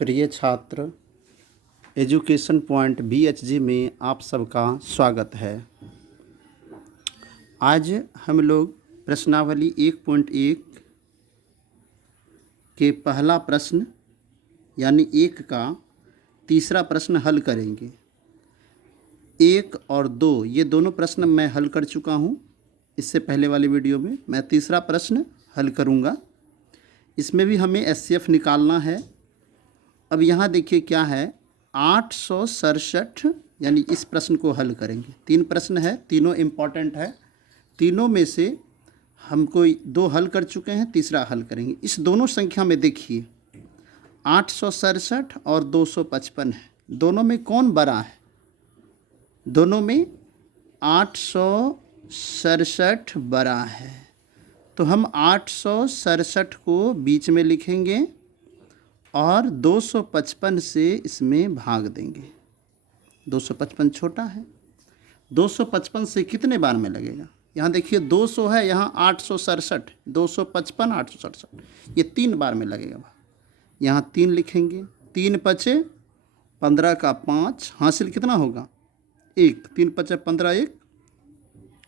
प्रिय छात्र, education point BHG में आप सबका स्वागत है। आज हम लोग प्रश्नावली 1.1 के पहला प्रश्न यानी 1 का तीसरा प्रश्न हल करेंगे। 1 और 2 ये दोनों प्रश्न मैं हल कर चुका हूँ। इससे पहले वाले वीडियो में मैं तीसरा प्रश्न हल करूँगा। इसमें भी हमें HCF निकालना है। अब यहाँ देखिए क्या है, 867 यानी इस प्रश्न को हल करेंगे। 3 प्रश्न है, तीनों इम्पॉर्टेंट है। तीनों में से हमको 2 हल कर चुके हैं, तीसरा हल करेंगे। इस दोनों संख्या में देखिए 867 और 255 है। दोनों में कौन बड़ा है? दोनों में 867 बड़ा है, तो हम 867 को बीच में लिखेंगे और 255 से इसमें भाग देंगे। 255 छोटा है, 255 से कितने बार में लगेगा? यहाँ देखिए 200 है, यहाँ 867, 255 867, ये 3 बार में लगेगा। यहाँ 3 लिखेंगे, 3 पचे 15 का 5, हासिल कितना होगा? 1, 3 पचे 15, 1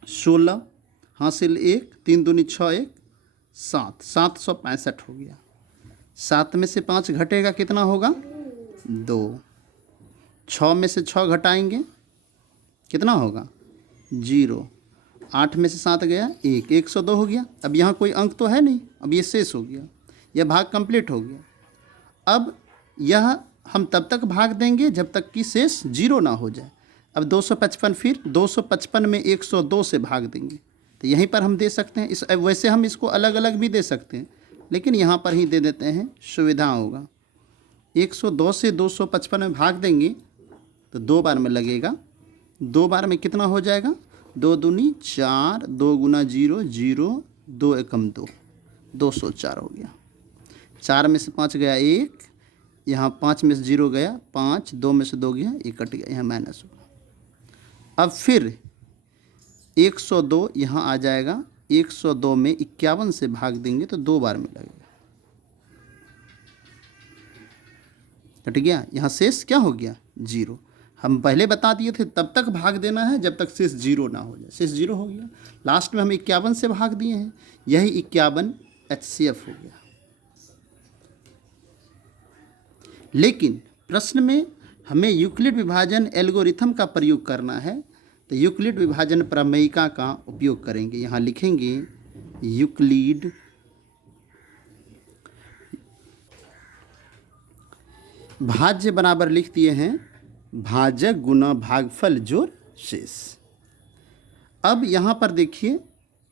16, हासिल 1, 3 दूनी 6, 1 7, 765 हो गया। 7 में से 5 घटेगा, कितना होगा? 2। 6 में से 6 घटाएंगे, कितना होगा? 0। 8 में से 7 गया 1, 102 हो गया। अब यहाँ कोई अंक तो है नहीं, अब ये शेष हो गया, यह भाग कंप्लीट हो गया। अब यह हम तब तक भाग देंगे जब तक कि शेष 0 ना हो जाए। अब 255, फिर 255 में 102 से भाग देंगे, तो यहीं पर हम दे सकते हैं। वैसे हम इसको अलग अलग भी दे सकते हैं, लेकिन यहाँ पर ही दे देते हैं, सुविधा होगा। 102 से 255 में भाग देंगे तो 2 बार में लगेगा। 2 बार में कितना हो जाएगा? 2 दूनी 4, 2 गुना 0 0, 2 एकम 2, 204 हो गया। 4 में से 5 गया 1, यहाँ 5 में से 0 गया 5, 2 में से 2 गया 1 कट गया, यहाँ माइनस होगा। अब फिर 102 यहाँ आ जाएगा। 102 में 51 से भाग देंगे तो 2 बार में लगेगा, कट गया। यहाँ शेष क्या हो गया? 0। हम पहले बता दिए थे तब तक भाग देना है जब तक शेष 0 ना हो जाए। शेष 0 हो गया, लास्ट में हम 51 से भाग दिए हैं, यही 51 HCF हो गया। लेकिन प्रश्न में हमें यूक्लिड विभाजन एल्गोरिथम का प्रयोग करना है, तो यूक्लिड विभाजन प्रमेयिका का उपयोग करेंगे। यहाँ लिखेंगे यूक्लिड भाज्य बराबर लिख दिए हैं भाजक गुना भागफल जोड़ शेष। अब यहाँ पर देखिए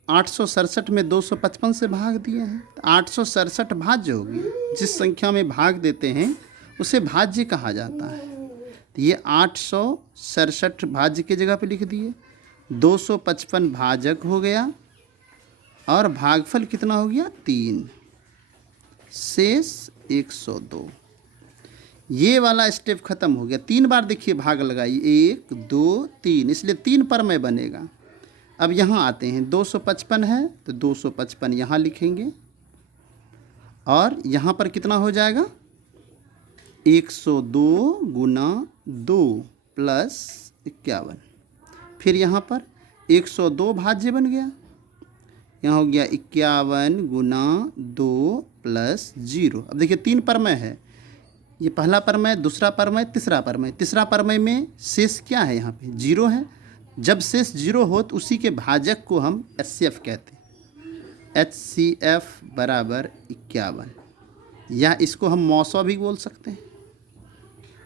867 में 255 से भाग दिए हैं, तो 867 भाज्य होगी। जिस संख्या में भाग देते हैं उसे भाज्य कहा जाता है। तो ये 867 भाज्य की जगह पे लिख दिए, 255 भाजक हो गया और भागफल कितना हो गया? 3, शेष 102। ये वाला स्टेप खत्म हो गया। 3 बार देखिए भाग लगाई, 1 2 3, इसलिए 3 पर में बनेगा। अब यहाँ आते हैं, 255 है तो 255 यहाँ लिखेंगे और यहाँ पर कितना हो जाएगा? 102 गुना 2 प्लस 51। फिर यहाँ पर 102 भाज्य बन गया, यहाँ हो गया 51 गुना 2 प्लस 0। अब देखिए 3 परमय है, ये पहला परमय, दूसरा परमय, तीसरा परमय। तीसरा परमय में शेष क्या है? यहाँ पे 0 है। जब शेष 0 हो तो उसी के भाजक को हम HCF कहते हैं। HCF बराबर 51, या इसको हम मौसौ भी बोल सकते हैं।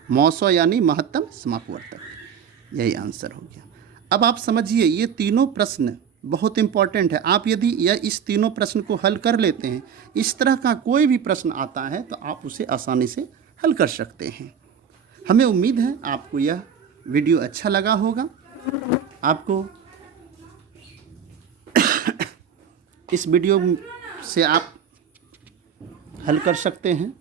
मौसौ यानी महत्तम समापवर्तक, यही आंसर हो गया। अब आप समझिए ये तीनों प्रश्न बहुत इंपॉर्टेंट है। आप यदि इस तीनों प्रश्न को हल कर लेते हैं, इस तरह का कोई भी प्रश्न आता है तो आप उसे आसानी से हल कर सकते हैं। हमें उम्मीद है आपको यह वीडियो अच्छा लगा होगा। आपको इस वीडियो से आप हल कर सकते हैं।